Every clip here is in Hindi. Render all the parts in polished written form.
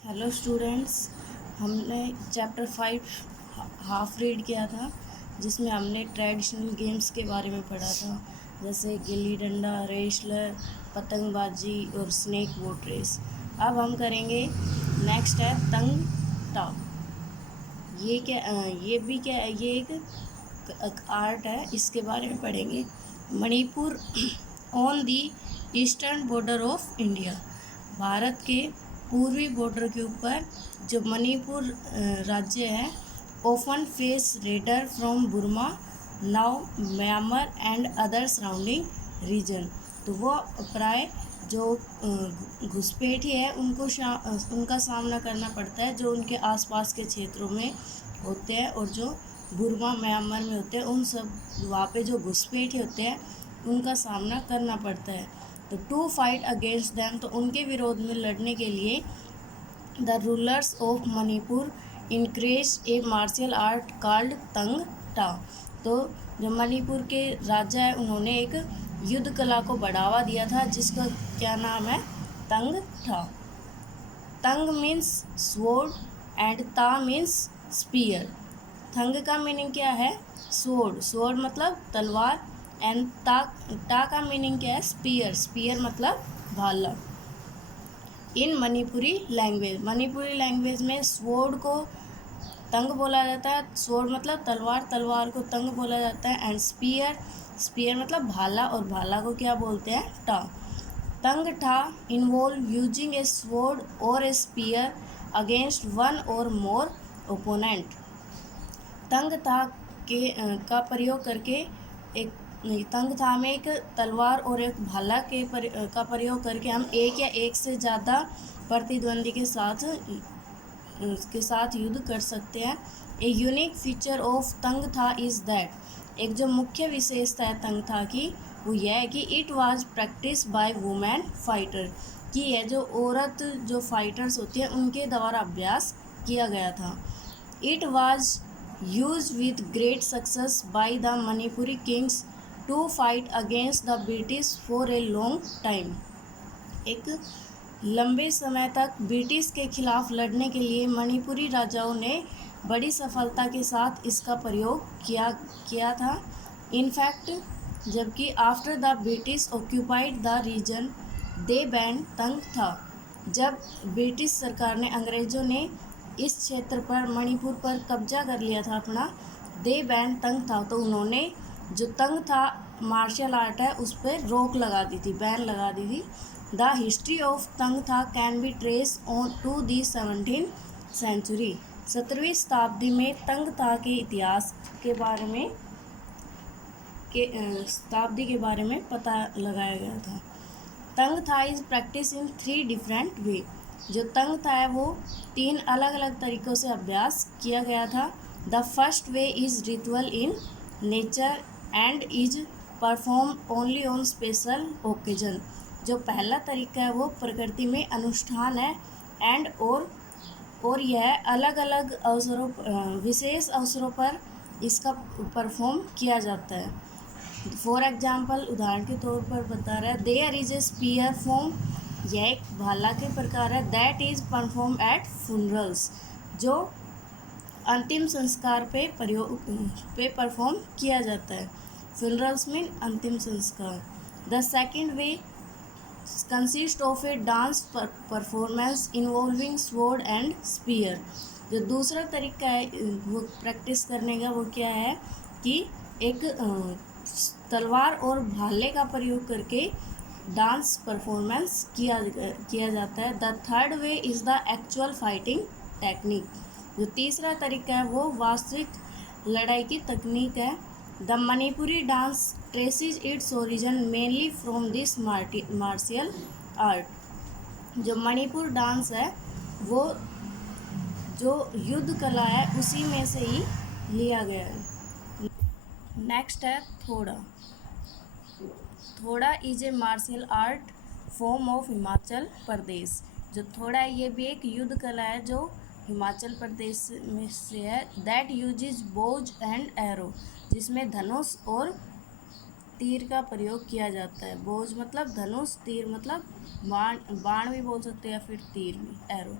Hello students. हमने चैप्टर 5 हाफ रीड किया था, जिसमें हमने ट्रेडिशनल गेम्स के बारे में पढ़ा था, जैसे गिल्ली डंडा, रेसलर, पतंगबाजी और स्नेक बोट रेस। अब हम करेंगे नेक्स्ट है तंग टा। ये एक आर्ट है, इसके बारे में पढ़ेंगे। Manipur on the eastern border of India. Bharat के पूर्वी बॉर्डर के ऊपर जो मणिपुर राज्य है, often face raider from Burma, now Myanmar and other surrounding region. तो वो प्राय जो घुसपैठी है उनका सामना करना पड़ता है, जो उनके आसपास के क्षेत्रों में होते हैं, और जो बुर्मा म्यांमार में होते हैं, उन सब वहाँ पे जो घुसपैठी होते हैं उनका सामना करना पड़ता है। तो टू फाइट अगेंस्ट दैम, तो उनके विरोध में लड़ने के लिए the rulers of Manipur encourage a martial art called Thang Ta. तो जो मणिपुर के राजा है, उन्होंने एक युद्ध कला को बढ़ावा दिया था, जिसका क्या नाम है, तंग टा। तंग मीन्स स्वॉर्ड एंड ता मीन्स स्पीयर। तंग का मीनिंग क्या है, स्वॉर्ड। स्वॉर्ड मतलब तलवार, एंड टा का मीनिंग क्या है, स्पीयर। स्पीयर मतलब भाला। इन मणिपुरी लैंग्वेज में स्वॉर्ड को तंग बोला जाता है। स्वॉर्ड मतलब तलवार, तलवार को तंग बोला जाता है। एंड स्पीयर मतलब भाला, और भाला को क्या बोलते हैं, टा। तंग ठा इन्वॉल्व यूजिंग ए स्वॉर्ड और ए स्पीयर अगेंस्ट वन और मोर ओपोनेंट। तंग था का प्रयोग करके एक तंग था में एक तलवार और एक भाला का प्रयोग करके हम एक या एक से ज़्यादा प्रतिद्वंदी के साथ युद्ध कर सकते हैं। A unique feature of Thang था इज़ दैट, एक जो मुख्य विशेषता है तंग था की, वो यह है कि it was practice by women fighter, कि यह जो औरत जो फाइटर्स होती हैं उनके द्वारा अभ्यास किया गया था। It was used with great success by the Manipuri kings to fight against the British for a long time. एक लंबे समय तक ब्रिटिश के खिलाफ लड़ने के लिए मणिपुरी राजाओं ने बड़ी सफलता के साथ इसका प्रयोग किया था। इनफैक्ट, जबकि after the British occupied the region they ban Thang था। जब ब्रिटिश सरकार ने, अंग्रेज़ों ने इस क्षेत्र पर, मणिपुर पर कब्जा कर लिया था अपना, दे बैन तंग था, तो उन्होंने जो तंग था मार्शल आर्ट है उस पर रोक लगा दी थी, बैन लगा दी थी। The history of Thang Ta can be trace on to the 17th century. 17वीं शताब्दी में तंग था के इतिहास के बारे में शताब्दी के बारे में पता लगाया गया था। तंग था is practice in 3 different way. जो तंग था है वो 3 अलग अलग तरीक़ों से अभ्यास किया गया था। The first way is ritual in nature and is perform only on special occasion. जो पहला तरीका है वो प्रकृति में अनुष्ठान है, एंड और यह अलग अलग अवसरों, विशेष अवसरों पर इसका परफॉर्म किया जाता है। फॉर एग्जाम्पल, उदाहरण के तौर पर बता रहा है, there is a spear form, यह एक भाला के प्रकार है। That is perform at funerals, जो अंतिम संस्कार पे परफॉर्म किया जाता है। फुनरल्स मीन अंतिम संस्कार। The second way consist of a dance performance involving sword and spear. जो दूसरा तरीका है वो प्रैक्टिस करने का, वो क्या है कि एक तलवार और भाले का प्रयोग करके डांस परफॉर्मेंस किया जाता है। The third way is the actual fighting technique. जो तीसरा तरीका है वो वास्तविक लड़ाई की तकनीक है। The Manipuri dance traces its origin mainly from this martial art. जो मणिपुर डांस है वो जो युद्ध कला है उसी में से ही लिया गया है। नेक्स्ट है Thoda. Thoda is a martial art form of Himachal Pradesh. जो थोड़ा है ये भी एक युद्ध कला है जो हिमाचल प्रदेश में से है। That usage Bhoj and arrow, जिसमें धनुष और तीर का प्रयोग किया जाता है। बोज मतलब धनुष, तीर मतलब बाण भी बोल सकते हैं, या फिर तीर भी, एरो।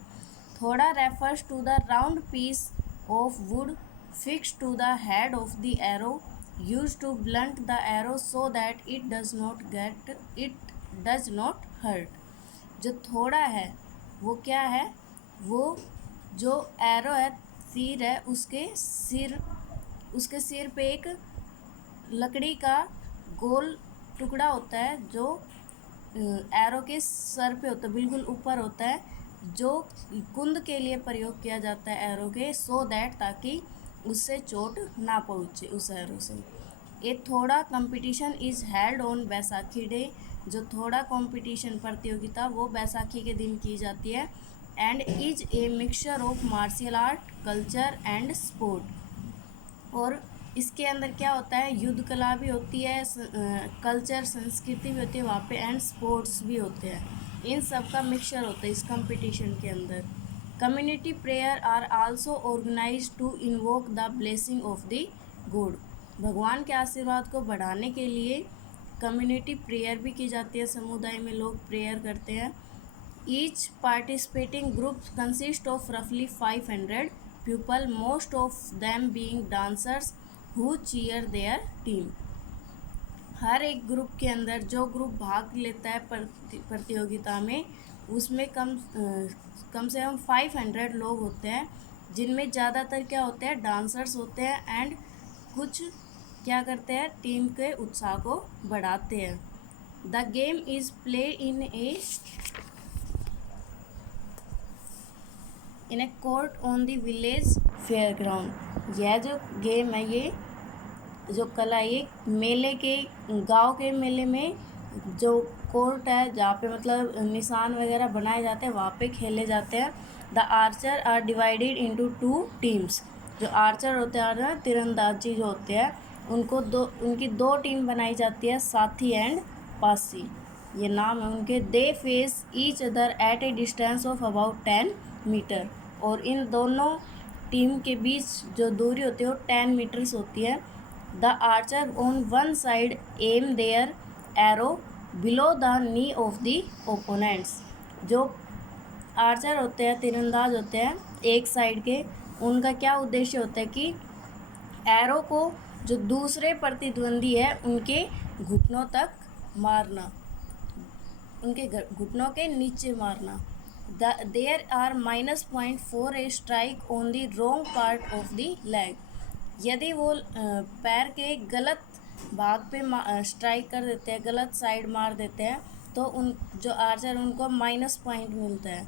थोड़ा refers to the round piece of wood fixed to the head of the arrow used to blunt the arrow so that it does not hurt. जो थोड़ा है वो क्या है, वो जो एरो है, तीर है, उसके सिर पे एक लकड़ी का गोल टुकड़ा होता है जो एरो के सर पे होता है, बिल्कुल ऊपर होता है, जो कुंद के लिए प्रयोग किया जाता है एरो के, सो दैट ताकि उससे चोट ना पहुँचे उस एरो से। ए थोड़ा competition is held on Baisakhi day. जो थोड़ा कंपटीशन प्रतियोगिता वो बैसाखी के दिन की जाती है। And is a mixture of martial art, culture and sport. और इसके अंदर क्या होता है, युद्ध कला भी होती है, कल्चर संस्कृति भी होती है वहाँ पे, एंड स्पोर्ट्स भी होते हैं। इन सब का मिक्सचर होता है इस कंपटीशन के अंदर। Community prayer are also organise to invoke the blessing of the god. भगवान के आशीर्वाद को बढ़ाने के लिए कम्युनिटी प्रेयर भी की जाती है, समुदाय में लोग प्रेयर करते हैं। Each participating group consist of रफली 500 people, most of them being dancers who cheer their team. हर एक ग्रुप के अंदर जो ग्रुप भाग लेता है प्रतियोगिता में, उसमें कम से कम 500 लोग होते हैं, जिनमें ज़्यादातर क्या होते हैं, डांसर्स होते हैं, एंड कुछ क्या करते हैं, टीम के उत्साह को बढ़ाते हैं। The game is play in a court on the village fair ground. यह जो गेम है, ये जो कला, ये मेले के, गांव के मेले में जो कोर्ट है जहाँ पे मतलब निशान वगैरह बनाए जाते हैं वहाँ पे खेले जाते हैं। The archer are divided into 2 teams. जो आर्चर होते हैं ना, तीरंदाजी जो होते हैं, उनकी 2 टीम बनाई जाती है, साथी एंड पासी, ये नाम है उनके। They face each other at a distance of about 10 metre. और इन दोनों टीम के बीच जो दूरी होती है वो 10 मीटर्स होती है। The archer on one side aim their arrow below the knee of the opponents. जो आर्चर होते हैं, तीरंदाज होते हैं, एक साइड के, उनका क्या उद्देश्य होता है कि एरो को जो दूसरे प्रतिद्वंदी है उनके घुटनों तक मारना, उनके घुटनों के नीचे मारना। There are -0.4 a strike on the wrong part of the leg. यदि वो पैर के गलत भाग पे स्ट्राइक कर देते हैं, गलत साइड मार देते हैं, तो उन जो आर्चर उनको -पॉइंट मिलता है।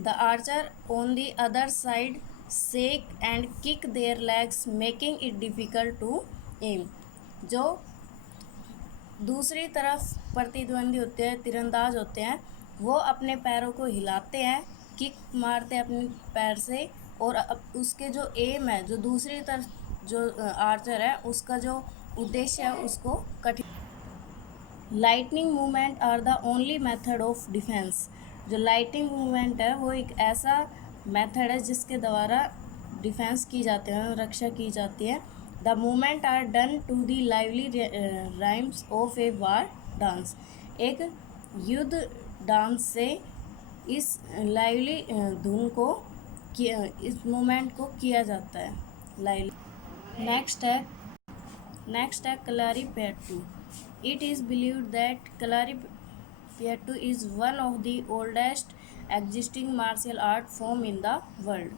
The archer on the other side shake and kick their legs making it difficult to aim. जो दूसरी तरफ प्रतिद्वंदी होते हैं, तीरंदाज होते हैं, वो अपने पैरों को हिलाते हैं, किक मारते हैं अपने पैर से, और उसके जो एम है, जो दूसरी तरफ जो आर्चर है उसका जो उद्देश्य है उसको कठिन। Lightning movement are the only method of defence. जो लाइटनिंग मूवमेंट है वो एक ऐसा मेथड है जिसके द्वारा डिफेंस की जाती है, रक्षा की जाती है। The movement are done to the lively rhymes of a war dance. एक युद्ध डांस से इस लाइवली धुन को इस मूवमेंट को किया जाता है लाइवली। नेक्स्ट है Kalaripayattu. It is believed that Kalaripayattu is one of the oldest existing martial art form in the world.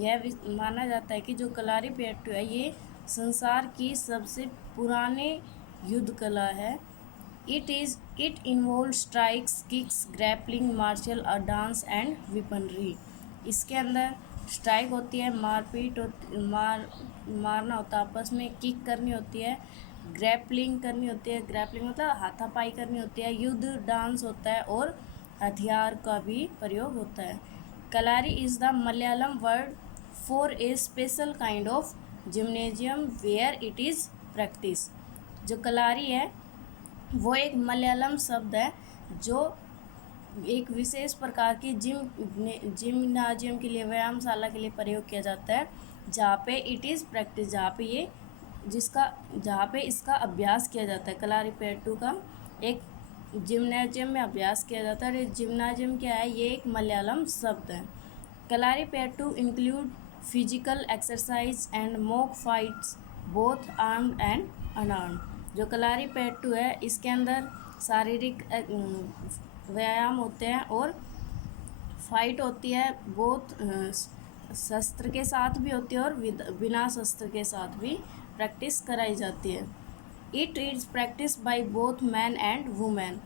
यह माना जाता है कि जो कलारीपयट्टू है ये संसार की सबसे पुराने युद्ध कला है। It involve strikes, kicks, grappling, martial dance and weaponry. इसके अंदर स्ट्राइक होती है, मारपीट मारना होता है आपस में, किक करनी होती है, ग्रैपलिंग करनी होती है, ग्रैपलिंग मतलब हाथापाई करनी होती है, युद्ध डांस होता है, और हथियार का भी प्रयोग होता है। Kalari is the Malayalam word for a special kind of gymnasium where it is practice. जो कलारी है वो एक मलयालम शब्द है जो एक विशेष प्रकार की जिम्नाजियम के लिए, व्यायामशाला के लिए प्रयोग किया जाता है, जहाँ पे इट इज़ प्रैक्टिस, जहाँ पे इसका अभ्यास किया जाता है। कलारीपयट्टू का एक जिम्नाजियम में अभ्यास किया जाता है। और जिम्नाजियम क्या है, ये एक मलयालम शब्द है। Kalarippayattu include physical exercise and mock fights both armed and unarmed। जो कलारीपयट्टू है इसके अंदर शारीरिक व्यायाम होते हैं और फाइट होती है, बहुत शस्त्र के साथ भी होती है और बिना शस्त्र के साथ भी प्रैक्टिस कराई जाती है। It is practice by both man and women.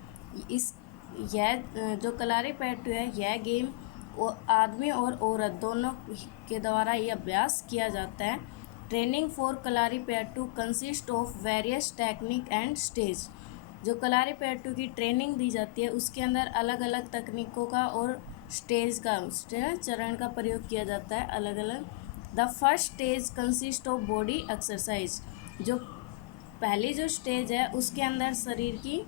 यह जो कलारीपयट्टू है यह गेम आदमी और औरत दोनों के द्वारा ही अभ्यास किया जाता है। Training for Kalaripayattu consist of various technique and stage. जो कलारीपयट्टू की ट्रेनिंग दी जाती है उसके अंदर अलग अलग तकनीकों का और स्टेज का चरण का प्रयोग किया जाता है अलग अलग। The first stage consist of body exercise. जो पहली जो स्टेज है उसके अंदर शरीर की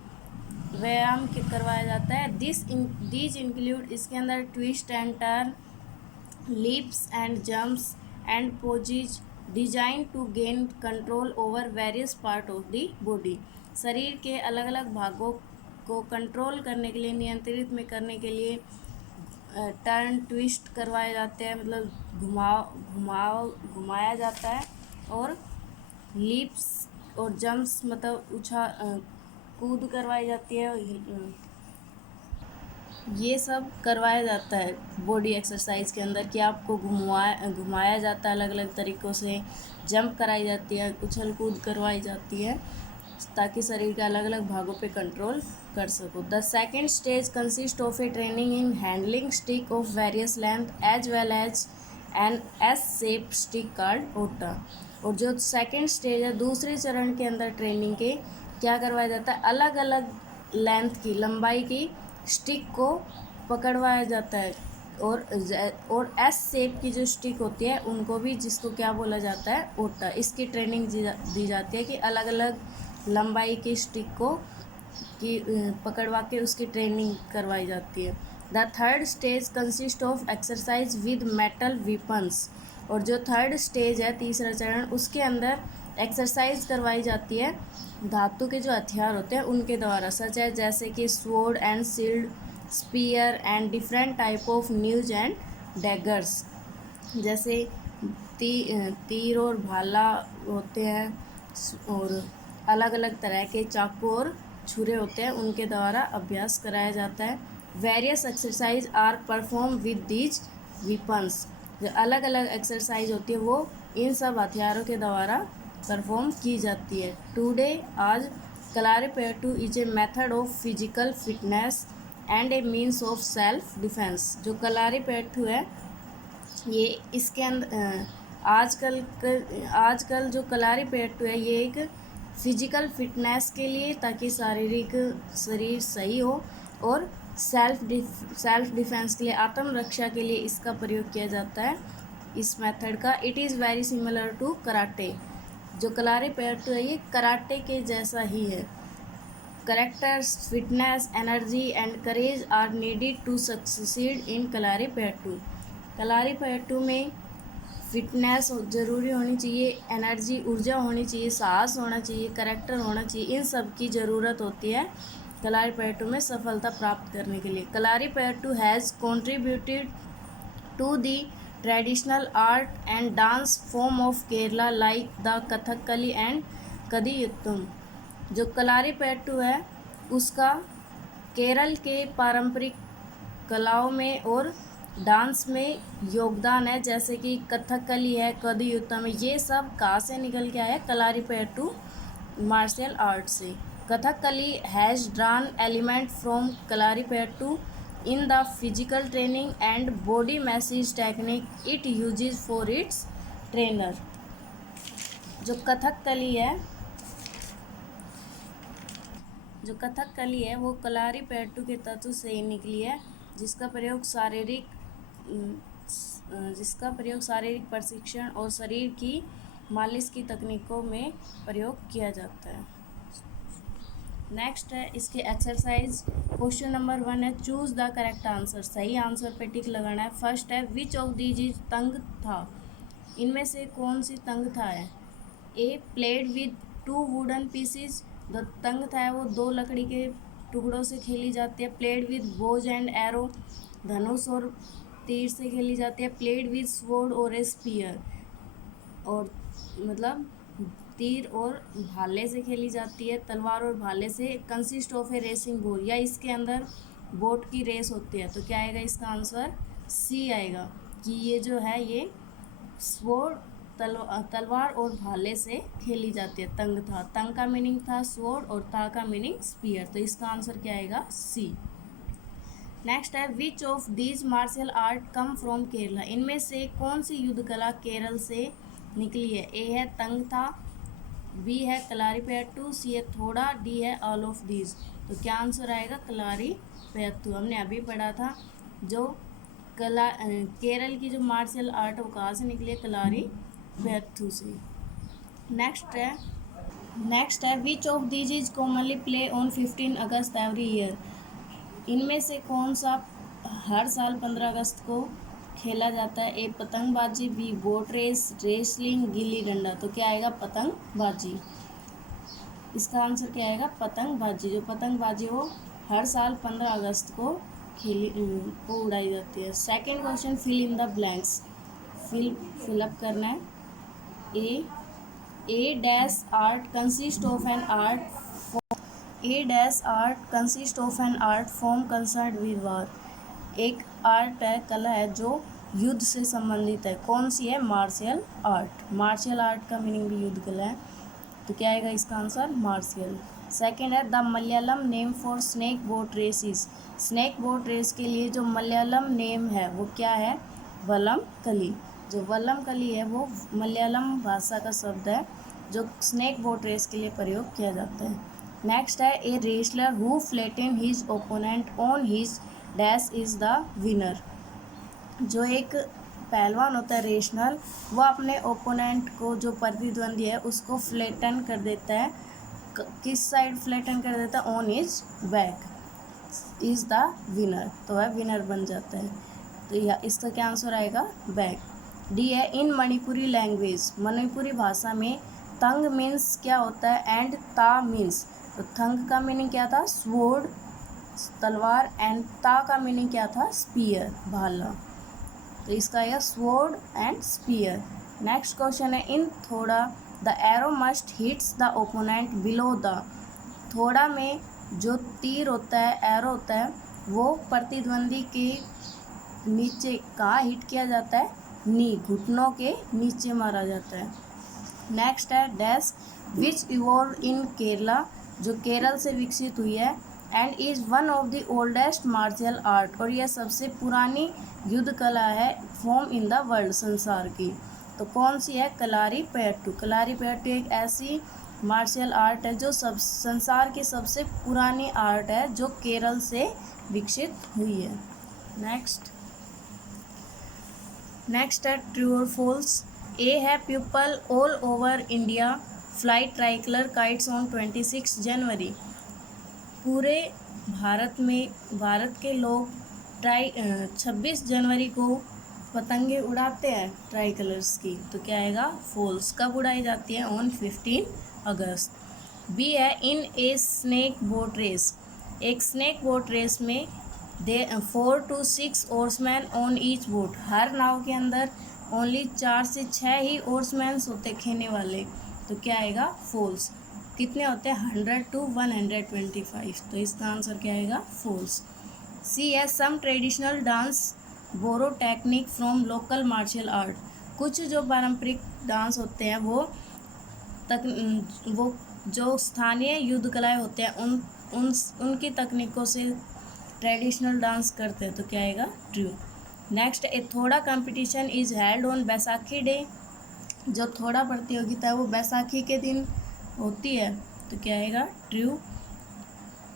व्यायाम करवाया जाता है। दीज इंक्लूड, इसके अंदर twist and turn, leaps and jumps and poses design to gain control over various part of the body. शरीर के अलग अलग भागों को कंट्रोल करने के लिए, नियंत्रित में करने के लिए टर्न ट्विस्ट करवाए जाते हैं, मतलब घुमाया जाता है। और लीप्स और जंप्स मतलब कूद करवाई जाती है। ये सब करवाया जाता है बॉडी एक्सरसाइज के अंदर कि आपको घुमाया जाता है अलग अलग तरीक़ों से, जंप कराई जाती है, उछल कूद करवाई जाती है ताकि शरीर के अलग अलग भागों पे कंट्रोल कर सको। The second stage consist of a training in handling stick of various length as well as an S shape stick called otta. और जो सेकेंड स्टेज है दूसरे चरण के अंदर ट्रेनिंग के क्या करवाया जाता है, अलग अलग लेंथ की, लंबाई की स्टिक को पकड़वाया जाता है और एस शेप की जो स्टिक होती है उनको भी, जिसको क्या बोला जाता है, ओटा। इसकी ट्रेनिंग दी जाती है कि अलग अलग लंबाई की स्टिक को पकड़वा के उसकी ट्रेनिंग करवाई जाती है। The third stage consist of exercise with metal weapons. और जो थर्ड स्टेज है तीसरा चरण, उसके अंदर एक्सरसाइज करवाई जाती है धातु के जो हथियार होते हैं उनके द्वारा, सच है जैसे कि sword and shield, spear and different type of news and daggers. जैसे तीर और भाला होते हैं और अलग अलग तरह के चाकू और छुरे होते हैं, उनके द्वारा अभ्यास कराया जाता है। Various exercise are perform with these weapons. जो अलग अलग एक्सरसाइज होती है वो इन सब हथियारों के द्वारा परफॉर्म की जाती है। टुडे, आज, Kalaripayattu is a method of physical fitness and A means of self defence. जो कलारीपयट्टू है ये इसके अंदर आजकल जो कलारीपयट्टू है ये एक फिजिकल फिटनेस के लिए, ताकि शरीर सही हो, और सेल्फ डिफेंस के लिए, आत्म रक्षा के लिए इसका प्रयोग किया जाता है इस मेथड का। It is very similar to karate. जो कलारीपयट्टू है ये कराटे के जैसा ही है। Characters, fitness, energy and courage are needed to succeed in Kalaripayattu. Kalaripayattu में फिटनेस ज़रूरी होनी चाहिए, एनर्जी, ऊर्जा होनी चाहिए, साहस होना चाहिए, कैरेक्टर होना चाहिए, इन सब की ज़रूरत होती है कलारीपयट्टू में सफलता प्राप्त करने के लिए। Kalaripayattu has contributed to the traditional art and dance form of Kerala like the Kathakali and Koodiyattam. जो कलारीपयट्टू है उसका केरल के पारंपरिक कलाओं में और डांस में योगदान है, जैसे कि कथकली है, कदियुत्तम है। ये सब कहाँ से निकल के आया, कलारीपयट्टू मार्शल आर्ट से। Kathakali has drawn element from Kalaripayattu in the physical training and body message technique it uses for its trainer. जो कथकली है वो कलारीपयट्टू के तत्व से ही निकली है, जिसका प्रयोग शारीरिक प्रशिक्षण और शरीर की मालिश की तकनीकों में प्रयोग किया जाता है। नेक्स्ट है इसके एक्सरसाइज। क्वेश्चन नंबर 1 है चूज़ द करेक्ट आंसर। सही आंसर पे टिक लगाना है। फर्स्ट है विच ऑफ दीज इज तंग था। इनमें से कौन सी तंग था है। A played with 2 wooden pieces. The Thang Ta है वो 2 लकड़ी के टुकड़ों से खेली जाती है। Played with bows and arrow, धनुष और तीर से खेली जाती है। प्लेड विद स्वॉर्ड और ए स्पीयर, और मतलब तीर और भाले से खेली जाती है, तलवार और भाले से। Consist of A racing boat, या इसके अंदर बोट की रेस होती है। तो क्या आएगा इसका आंसर? सी आएगा, कि ये जो है ये स्वॉर्ड तलवार और भाले से खेली जाती है। तंग था, तंग का मीनिंग था स्वॉर्ड और ता का मीनिंग स्पीयर। तो इसका आंसर क्या आएगा? सी। नेक्स्ट है which of these martial art come from Kerala, इनमें से कौन सी युद्ध कला केरल से निकली है? ए है तंग था, बी है कलारीपयट्टू, सी है थोड़ा, डी है ऑल ऑफ दीज। तो क्या आंसर आएगा? कलारीपयट्टू। हमने अभी पढ़ा था जो केरल की जो मार्शल आर्ट वो कहाँ से निकली है? कलारीपयट्टू से। नेक्स्ट है which of these is commonly play on 15 August every year, इनमें से कौन सा हर साल 15 अगस्त को खेला जाता है? ए पतंगबाजी, B boat race, wrestling, gilli danda. तो क्या आएगा? पतंगबाजी। इसका आंसर क्या आएगा? पतंगबाजी। जो पतंगबाजी वो हर साल 15 अगस्त को उड़ाई जाती है। Second question, fill in the blanks, fill up करना है। A dash art consist of an art form concerned with war, एक आर्ट है, कला है जो युद्ध से संबंधित है। कौन सी है? Martial art. मार्शल आर्ट का मीनिंग भी युद्ध कला है। तो क्या आएगा इसका आंसर? मार्शल। सेकंड है the Malayalam name for snake boat races, snake boat race के लिए जो मलयालम नेम है वो क्या है? वल्लम कली। जो वल्लम कली है वो मलयालम भाषा का शब्द है जो स्नेक बोट रेस के लिए प्रयोग किया जाता है। नेक्स्ट है a wrestler who flatten his opponent on his dash is the winner, जो एक पहलवान होता है रेसलर, वो अपने ओपोनेंट को जो प्रतिद्वंदी है उसको फ्लैटन कर देता है। किस साइड फ्लैटन कर देता है? On his back is the winner, तो वह विनर बन जाता है। तो यह इसका क्या आंसर आएगा? बैक। डी है इन मणिपुरी लैंग्वेज, मणिपुरी भाषा में तंग मीन्स क्या होता है एंड ता मीन्स, तो तंग का मीनिंग क्या था? स्वॉर्ड तलवार, एंड ता का मीनिंग क्या था? स्पीयर भाला। तो इसका आएगा sword and spear. Next question है in Thoda the arrow must hits the opponent below the, Thoda में जो तीर होता है, एरो होता है, वो प्रतिद्वंदी के नीचे कहाँ हिट किया जाता है? नी, घुटनों के नीचे मारा जाता है। नेक्स्ट है dash which evolve in Kerala, जो केरल से विकसित हुई है, and is one of the oldest martial art, और यह सबसे पुरानी युद्ध कला है फॉर्म इन द वर्ल्ड, संसार की। तो कौन सी है? कलारीपयट्टू। कलारीपयट्टू एक ऐसी मार्शल आर्ट है जो संसार की सबसे पुरानी आर्ट है जो केरल से विकसित हुई है। नेक्स्ट है ट्रू और फॉल्स। ए है people all over India fly tricolour kites on 26 जनवरी, पूरे भारत के लोग 26 जनवरी को पतंगे उड़ाते हैं ट्राई कलर्स की। तो क्या आएगा? फॉल्स। कब उड़ाई जाती है? On 15 August. बी है इन ए स्नेक बोट रेस, एक स्नेक बोट रेस में 4 to 6 ओर्समैन ऑन ईच बोट, हर नाव के अंदर ओनली 4 से 6 ही ओर्समैन्स होते खेने वाले। तो क्या आएगा? फॉल्स। कितने होते हैं? 100 to 125। तो इसका आंसर क्या आएगा? फॉल्स। सी है some traditional dance borrow technique from local martial art, कुछ जो पारंपरिक डांस होते हैं वो जो स्थानीय युद्ध कलाएँ होते हैं उनकी तकनीकों से ट्रेडिशनल डांस करते हैं। तो क्या आएगा? ट्रू। नेक्स्ट ए थोड़ा competition is held on Baisakhi day, जो थोड़ा प्रतियोगिता है वो बैसाखी के दिन होती है। तो क्या आएगा? ट्रू।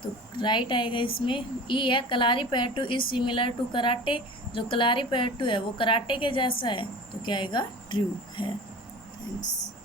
तो राइट आएगा इसमें। ई है Kalaripayattu is similar to karate, जो कलारीपयट्टू है वो कराटे के जैसा है। तो क्या आएगा? ट्रू है। थैंक्स।